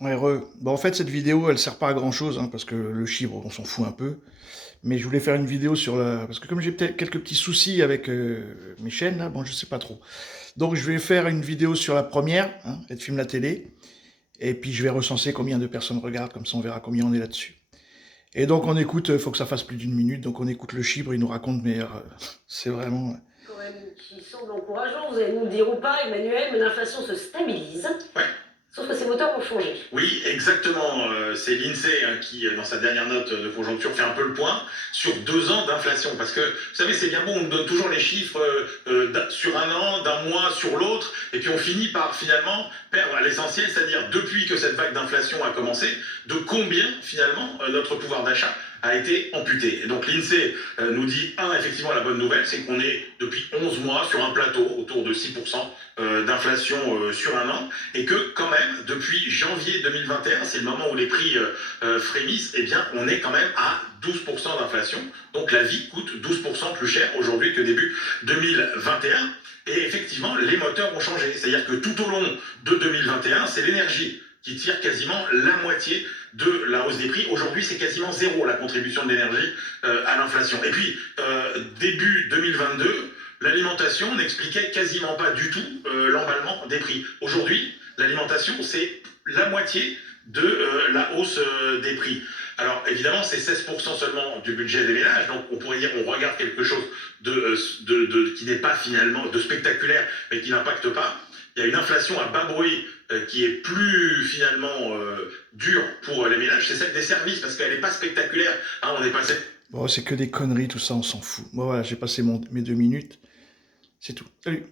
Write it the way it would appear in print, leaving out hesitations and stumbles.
Ouais, bon, en fait, cette vidéo, elle sert pas à grand-chose, hein, parce que le chiffre, on s'en fout un peu. Mais je voulais faire une vidéo sur la... Parce que comme j'ai peut-être quelques petits soucis avec mes chaînes, là, bon, je sais pas trop. Donc, je vais faire une vidéo sur la première, hein, Elle filme la télé. Et puis, je vais recenser combien de personnes regardent, comme ça, on verra combien on est là-dessus. Et donc, on écoute, faut que ça fasse plus d'une minute, donc on écoute le chibre, il nous raconte, mais c'est vraiment... Quand même qui semble encourageant. Vous allez nous le dire ou pas, Emmanuel, mais l'inflation se stabilise. Ouais. Sauf que ces moteurs ont changé. Oui, exactement. C'est l'INSEE qui, dans sa dernière note de conjoncture, fait un peu le point sur 2 ans d'inflation. Parce que, vous savez, c'est bien bon, on nous donne toujours les chiffres sur un an, d'un mois, sur l'autre, et puis on finit par finalement perdre l'essentiel, c'est-à-dire depuis que cette vague d'inflation a commencé, de combien finalement notre pouvoir d'achat a été amputé. Et donc l'INSEE nous dit, effectivement, la bonne nouvelle, c'est qu'on est depuis 11 mois sur un plateau autour de 6% d'inflation sur un an, et que quand même, depuis janvier 2021, c'est le moment où les prix frémissent, eh bien, on est quand même à 12% d'inflation. Donc la vie coûte 12% plus cher aujourd'hui que début 2021. Et effectivement, les moteurs ont changé. C'est-à-dire que tout au long de 2021, c'est l'énergie qui tire quasiment la moitié de la hausse des prix. Aujourd'hui, c'est quasiment zéro la contribution de l'énergie à l'inflation. Et puis, début 2022, l'alimentation n'expliquait quasiment pas du tout l'emballement des prix. Aujourd'hui, l'alimentation, c'est la moitié de la hausse des prix. Alors évidemment, c'est 16% seulement du budget des ménages, donc on pourrait dire qu'on regarde quelque chose qui n'est pas finalement de spectaculaire, mais qui n'impacte pas. Il y a une inflation à bas bruit qui est plus finalement dure pour les ménages, c'est celle des services, parce qu'elle n'est pas spectaculaire. Hein, on est passé... Bon, c'est que des conneries, tout ça, on s'en fout. Bon, voilà, j'ai passé mes 2 minutes. C'est tout. Salut.